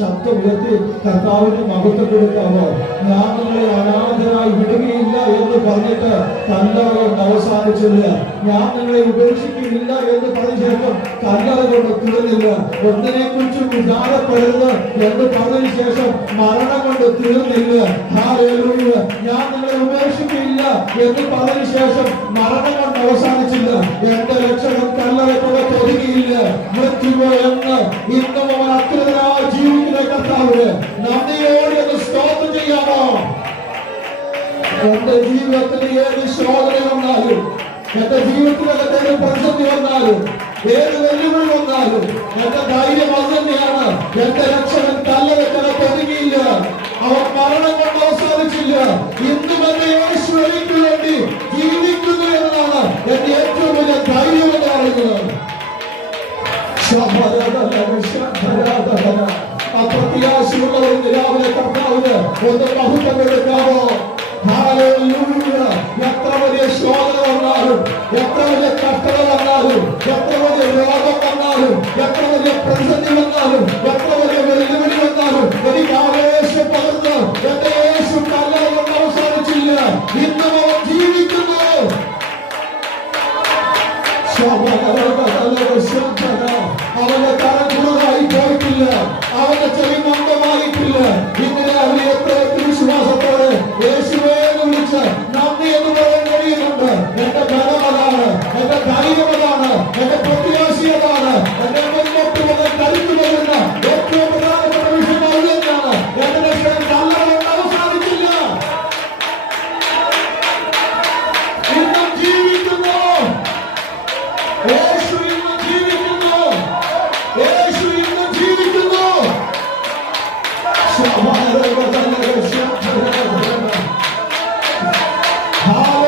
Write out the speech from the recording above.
ശബ്ദം ഉയർത്തി കർത്താവിന് മഹത്വം കൊടുക്കാമോ? ഞാൻ നിങ്ങളെ അനാഥരായി വിടുകയില്ല എന്ന് പറഞ്ഞിട്ട് കല്ലറ അവസാനിച്ചില്ല. ഞാൻ നിങ്ങളെ ഉപേക്ഷിക്കുകയില്ല എന്ന് പറഞ്ഞ ശേഷം കല്ലറ കൊണ്ട് തീർന്നില്ല. ഒന്നിനെ കുറിച്ചും വിചാരപ്പെടരുത് എന്ന് പറഞ്ഞതിന് ശേഷം മരണം കൊണ്ട് തീർന്നില്ല. ഹല്ലേലൂയ. ഞാൻ നിങ്ങളെ ഉപേക്ഷിക്കുകയില്ല എന്ന് പറഞ്ഞതിന് ശേഷം മരണം കൊണ്ട് അവസാനിച്ചില്ല. എന്റെ രക്ഷകൻ കല്ലറ കൊണ്ട് തൊടുകയില്ല. മൃത്യുവോ എന്ന് ഇന്നും അവൻ അത്യുന്നതനായ ജീവിക്കുന്ന കർത്താവിന് നന്ദിയോടെ ഒന്ന് സ്തോത്രം ചെയ്യാമോ? എന്റെ ജീവിതത്തിൽ ഏത് ശോധന വന്നാലും, എന്റെ ജീവിതത്തിൽ എന്തെങ്കിലും പ്രതിസന്ധി വന്നാലും, ഏത് വെല്ലുവിളി വന്നാലും എന്റെ ധൈര്യം അത് തന്നെയാണ്. എന്റെ രക്ഷകൻ കല്ലറ തൊടുകയില്ല. അവൻ മരണം കൊണ്ട് അവസാനിച്ചില്ല. ഇന്നും എന്റെ യേശു എനിക്ക് വേണ്ടി ജീവിക്കുന്നു എന്നതാണ് എന്റെ ഏറ്റവും വലിയ ധൈര്യം എന്ന് പറയുന്നത്. അപ്രത്യാശയുള്ളവർ രാവിലെ കർത്താവിന് ഒന്ന് മഹത്വം കൊടുക്കാമോ? എത്ര വലിയ ശോധന വന്നാലും, എത്ര വലിയ കഷ്ടത വന്നാലും, എത്ര വലിയ രോഗം വന്നാലും, എത്ര വലിയ പ്രതിസന്ധി വന്നാലും, എത്ര വലിയ വെല്ലുവിളി വന്നാലും എനിക്ക് ആവേശം പകർന്ന് എന്റെ യേശു കല്ലറ കൊണ്ട് അവസാനിച്ചില്ല. ഇന്നും അവൻ ജീവിക്കുന്നു. അവന്റെ കരം കുറുതായി പോയിട്ടില്ല. അവന്റെ ചെവി മന്ദമായിട്ടില്ല. ഇങ്ങനെ അവനെ എത്രയൊക്കെ വിശ്വാസത്തോടെ യേശുവേ എന്ന് വിളിച്ച് നന്ദി എന്ന് പറയാൻ കഴിയുന്നുണ്ട്. എന്റെ ബലം അതാണ്, എന്റെ ധൈര്യം അതാണ്, എന്റെ പ്രത്യാശ അതാണ്, എന്റെ മുന്നോട്ട് വന്ന് കരുത്തു വരുന്ന ഏറ്റവും പ്രധാനപ്പെട്ട വിഷയം അത് തന്നെയാണ്. എന്റെ രക്ഷകൻ കല്ലറ കൊണ്ട് അവസാനിച്ചില്ല. ഇന്നും ജീവിക്കുന്നു. യേശു ഇന്നും ജീവിക്കുന്നു. യേശു ഇന്നും ജീവിക്കുന്നു. ഹല്ലേലൂയ.